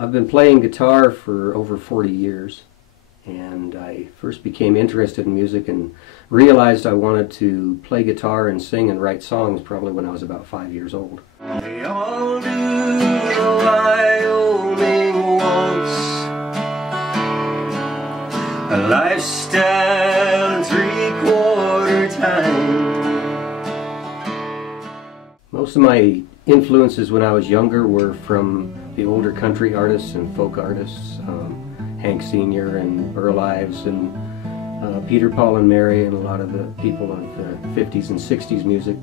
I've been playing guitar for over 40 years, and I first became interested in music and realized I wanted to play guitar and sing and write songs probably when I was about 5 years old. We all do the Wyoming waltz, a lifestyle in three-quarter time. Most of my influences when I was younger were from the older country artists and folk artists, Hank Sr. and Burl Ives and Peter, Paul and Mary, and a lot of the people of the 50s and 60s music.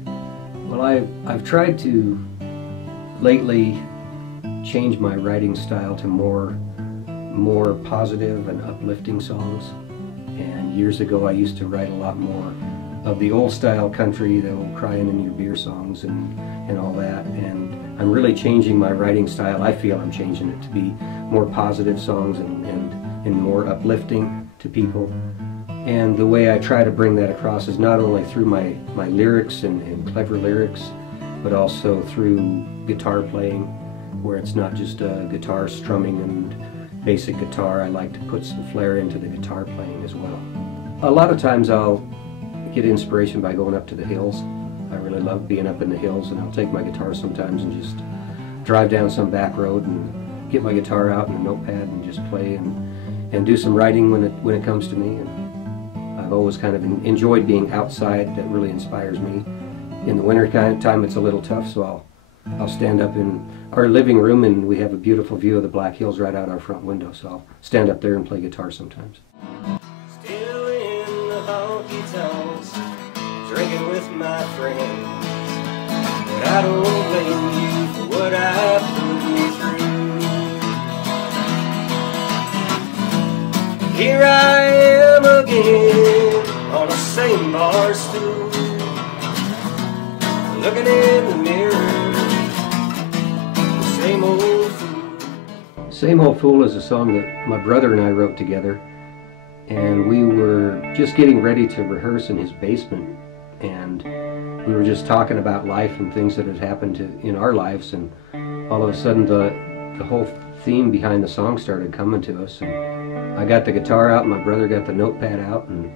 Well, I've tried to lately change my writing style to more positive and uplifting songs. And years ago I used to write a lot more of the old style country, the old crying in your beer songs and all that. And I'm really changing my writing style. I feel I'm changing it to be more positive songs and more uplifting to people. And the way I try to bring that across is not only through my lyrics and clever lyrics, but also through guitar playing, where it's not just a guitar strumming and basic guitar. I like to put some flair into the guitar playing as well. A lot of times I'll get inspiration by going up to the hills. I really love being up in the hills, and I'll take my guitar sometimes and just drive down some back road and get my guitar out and a notepad and just play and do some writing when it comes to me. And I've always kind of enjoyed being outside. That really inspires me. In the winter time it's a little tough, so I'll stand up in our living room, and we have a beautiful view of the Black Hills right out our front window, so I'll stand up there and play guitar sometimes. Still in the honky tonks, drinking with my friends, but I don't blame you for what I put me through. Here I am again on the same bar stool, looking in the mirror, the same old fool. Same Old Fool is a song that my brother and I wrote together, and we were just getting ready to rehearse in his basement, and we were just talking about life and things that had happened in our lives, and all of a sudden the whole theme behind the song started coming to us, and I got the guitar out and my brother got the notepad out, and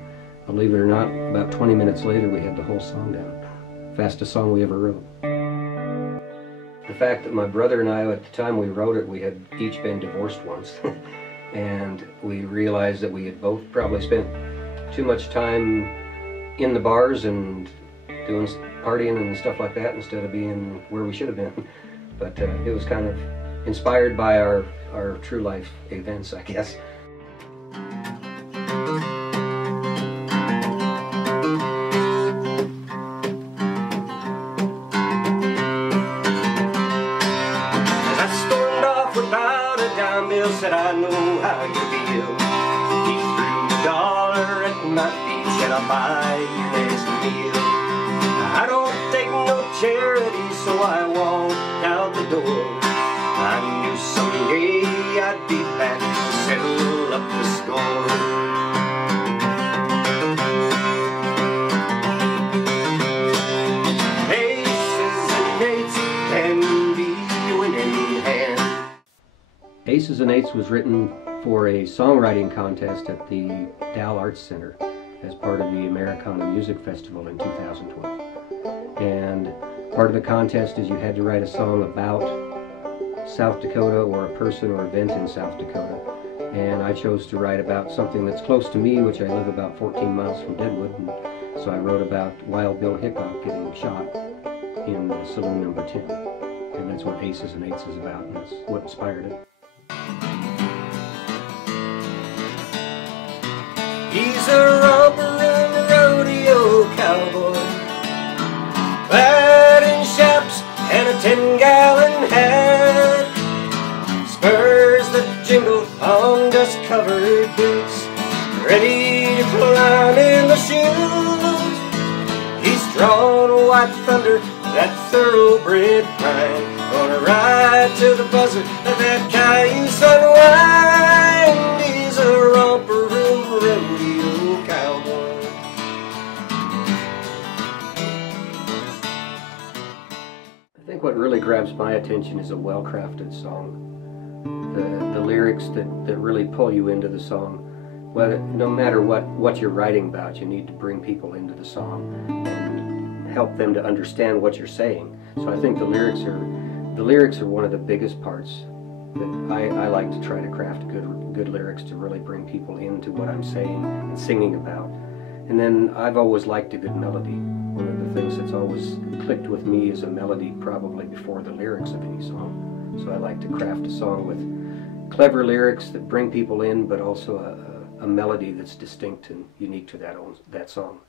believe it or not, about 20 minutes later we had the whole song down. Fastest song we ever wrote. The fact that my brother and I, at the time we wrote it, we had each been divorced once. And we realized that we had both probably spent too much time in the bars and doing partying and stuff like that instead of being where we should have been. But it was kind of inspired by our true life events, I guess. Said I know how you feel. He threw a dollar at my feet, and I'll buy your next meal. I don't take no charity, so I walked out the door. I knew someday I'd be back to settle up the score. Aces and Eights was written for a songwriting contest at the Dow Arts Center as part of the Americana Music Festival in 2012. And part of the contest is you had to write a song about South Dakota or a person or event in South Dakota. And I chose to write about something that's close to me, which I live about 14 miles from Deadwood. And so I wrote about Wild Bill Hickok getting shot in Saloon Number 10. And that's what Aces and Eights is about, and that's what inspired it. He's a romper-room rodeo cowboy, clad in chaps and a 10-gallon hat, spurs that jingle on dust-covered boots, ready to climb in the shoes. He's drawn white thunder, that thoroughbred kind, gonna ride to the buzzer of that cayuse unwind. He's a romper-room rodeo cowboy. I think what really grabs my attention is a well-crafted song. the lyrics that really pull you into the song. Whether, no matter what you're writing about, you need to bring people into the song and help them to understand what you're saying. So I think the lyrics are one of the biggest parts that I like to try to craft good lyrics to really bring people into what I'm saying and singing about. And then I've always liked a good melody. One of the things that's always clicked with me is a melody, probably before the lyrics of any song. So I like to craft a song with clever lyrics that bring people in, but also a melody that's distinct and unique to that song.